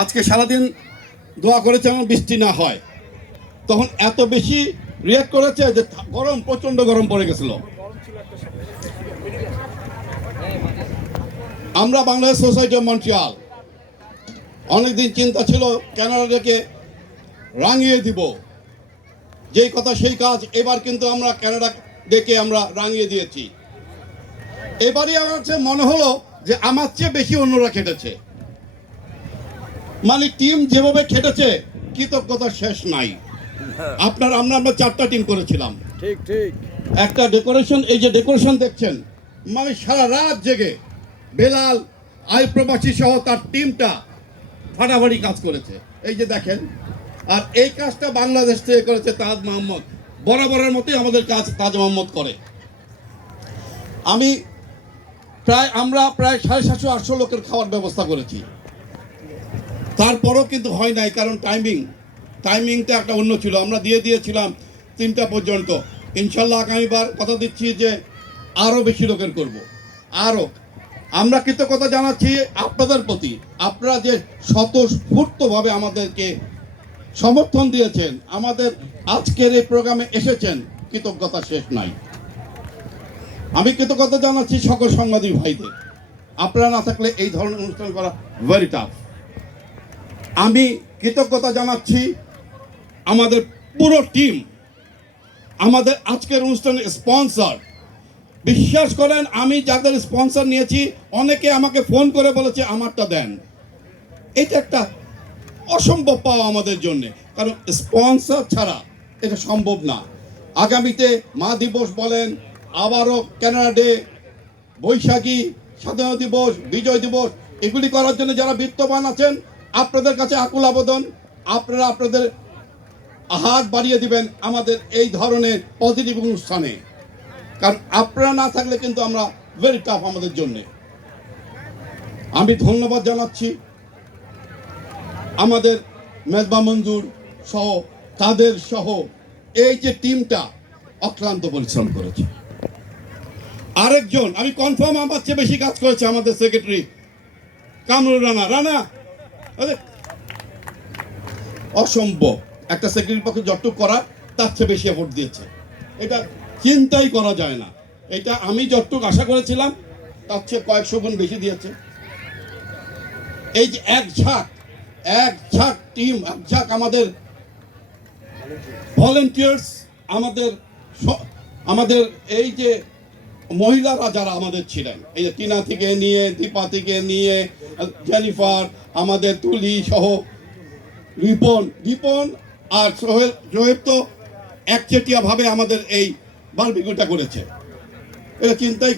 আজকে সারাদিন দোয়া করেছে আমার বৃষ্টি না হয়, তখন এত বেশি রিয়াক্ট করেছে যে গরম, প্রচণ্ড গরম পড়ে গেছিল। আমরা বাংলাদেশ সোসাইটি অফ মন্ট্রিয়াল অনেকদিন চিন্তা ছিল ক্যানাডাকে রাঙিয়ে দিব, যেই কথা সেই কাজ। এবার কিন্তু আমরা ক্যানাডা ডেকে আমরা রাঙিয়ে দিয়েছি। এবারই আমার কাছে মনে হলো যে আমার চেয়ে বেশি অন্যরা খেটেছে, মানে টিম যেভাবে খেটেছে কৃতজ্ঞতার শেষ নাই। আমরা 4টা টিম করেছিলাম। ঠিক ঠিক একটা ডেকোরেশন, এই যে ডেকোরেশন দেখছেন, মানে সারা রাত জেগে বেলাল, আই প্রবাসী সহ তার টিমটা ফাটাফাটি কাজ করেছে, এই যে দেখেন। আর এই কাজটা বাংলাদেশ থেকে করেছে তাজ মোহাম্মদ, বরাবরের মতোই আমাদের কাজ তাজ মোহাম্মদ করে। আমরা প্রায় 750-800 লোকের খাওয়ার ব্যবস্থা করেছি, তারপরও কিন্তু হয় নাই, কারণ টাইমিংটা একটা অন্য ছিল। আমরা দিয়েছিলাম 3টা পর্যন্ত। ইনশাল্লাহ আগামীবার কথা দিচ্ছি যে আরও বেশি লোকের করব। আরও আমরা কৃতজ্ঞতা জানাচ্ছি আপনাদের প্রতি, আপনারা যে স্বতঃস্ফূর্তভাবে আমাদেরকে সমর্থন দিয়েছেন, আমাদের আজকের এই প্রোগ্রামে এসেছেন, কৃতজ্ঞতা শেষ নাই। আমি কৃতজ্ঞতা জানাচ্ছি সকল সাংবাদিক ভাইদের, আপনারা না থাকলে এই ধরনের অনুষ্ঠান করা ভেরি টাফ। আমি কৃতজ্ঞতা জানাচ্ছি আমাদের পুরো টিম, আমাদের আজকের অনুষ্ঠানের স্পন্সর। বিশ্বাস করেন, আমি যাদের স্পন্সর নিয়েছি অনেকে আমাকে ফোন করে বলেছে আমারটা দেন। এটা একটা অসম্ভব পাওয়া আমাদের জন্য, কারণ স্পন্সর ছাড়া এটা সম্ভব না। আগামীতে মা দিবস বলেন, আবারও ক্যানাডা ডে, বৈশাখী, স্বাধীনতা দিবস, বিজয় দিবস, এগুলি করার জন্য যারা বিত্তবান আছেন, আপনাদের কাছে আকুল আবেদন, আপনারা আপনাদের হাত বাড়িয়ে দিবেন আমাদের এই ধরনের পজিটিভ অনুষ্ঠানে, কারণ আপনারা না থাকলে কিন্তু আমরা ভেরি টাফ আমাদের জন্যে। আমি ধন্যবাদ জানাচ্ছি আমাদের মেজবা মঞ্জুর সহ, তাদের সহ এই যে টিমটা অক্লান্ত পরিশ্রম করেছে। আরেকজন আমি কনফার্ম আমার চেয়ে বেশি কাজ করেছে আমাদের সেক্রেটারি কামরুল রানা। অসম্ভব, একটা সেক্রেটারির পক্ষে যতটুকু করা তার চেয়ে বেশি এফোর্ট দিয়েছে, এটা চিন্তাই করা যায় না। এটা আমি যতটুকু আশা করেছিলাম তার চেয়ে কয়েকশো গুণ বেশি দিয়েছে। এই যে এক ঝাঁক টিম, এক ঝাঁক আমাদের ভলেন্টিয়ার্স, আমাদের এই যে মহিলারা যারা আমাদের ছিলেন, এই যে টিনা থেকে নিয়ে, দীপা থেকে নিয়ে, জেনিফার, আমাদের তুলি সহ রিপন আর সোহেব তো একচেটিয়া ভাবে আমাদের এই বারবিকিউটা করেছে, এটা চিন্তাই